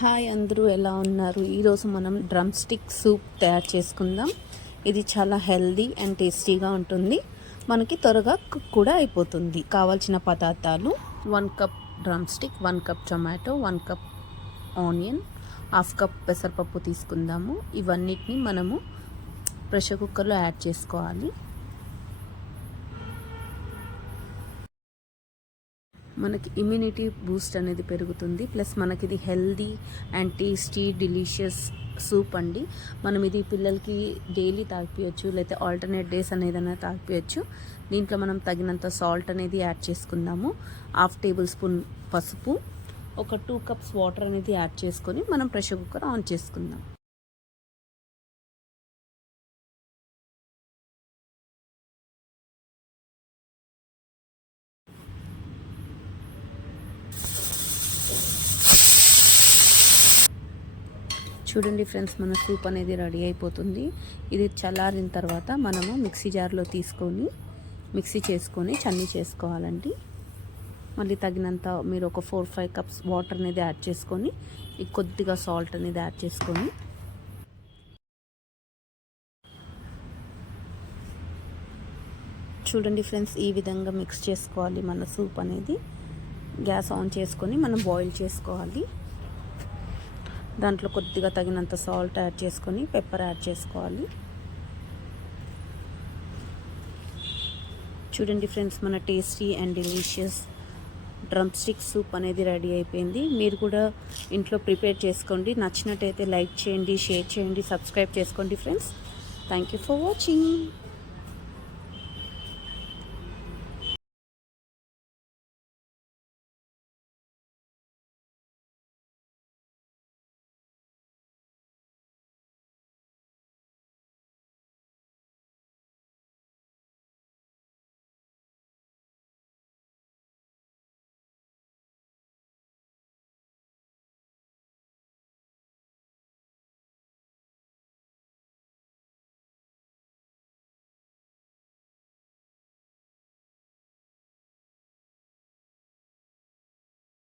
Hi అందరూ ఎలా ఉన్నారు? ఈరోజు మనం డ్రమ్ స్టిక్ సూప్ తయారు చేసుకుందాం. ఇది చాలా హెల్దీ అండ్ టేస్టీగా ఉంటుంది. మనకి త్వరగా కుక్ కూడా అయిపోతుంది. కావాల్సిన పదార్థాలు 1 cup drum stick, 1 cup tomato, 1 cup onion, 1/2 cup పెసరపప్పు తీసుకుందాము. ఇవన్నిటిని మనము ప్రెషర్ కుక్కర్లో యాడ్ చేసుకోవాలి. మనకి ఇమ్యూనిటీ బూస్ట్ అనేది పెరుగుతుంది. ప్లస్ మనకి ఇది healthy and tasty delicious soup అండి. మనం ఇది పిల్లలకి డైలీ తాగిపోయచ్చు, లేకపోతే ఆల్టర్నేట్ డేస్ అనేది తాగిపోయచ్చు. దీంట్లో మనం తగినంత సాల్ట్ అనేది యాడ్ చేసుకుందాము. 1/2 టేబుల్ స్పూన్ పసుపు, ఒక 2 కప్స్ వాటర్ అనేది యాడ్ చేసుకొని మనం ప్రెషర్ కుక్కర్ ఆన్ చేసుకుందాం. చూడండి ఫ్రెండ్స్, మన సూప్ అనేది రెడీ అయిపోతుంది. ఇది చల్లారిన తర్వాత మనము మిక్సీ జార్లో తీసుకొని మిక్సీ చేసుకొని చన్నీ చేసుకోవాలండి. మళ్ళీ తగినంత మీరు ఒక 4-5 కప్స్ వాటర్ అనేది యాడ్ చేసుకొని కొద్దిగా సాల్ట్ అనేది యాడ్ చేసుకొని చూడండి ఫ్రెండ్స్, ఈ విధంగా మిక్స్ చేసుకోవాలి మన సూప్ అనేది. గ్యాస్ ఆన్ చేసుకొని మనం బాయిల్ చేసుకోవాలి. దాంట్లో కొద్దిగా తగినంత సాల్ట్ యాడ్ చేసుకొని పెప్పర్ యాడ్ చేసుకోవాలి. చూడండి ఫ్రెండ్స్, మన tasty and delicious drum stick soup అనేది రెడీ అయిపోయింది. మీరు కూడా ఇంట్లో ప్రిపేర్ చేసుకోండి. నచ్చినట్టయితే లైక్ చేయండి, షేర్ చేయండి, సబ్స్క్రైబ్ చేసుకోండి friends. Thank you for watching.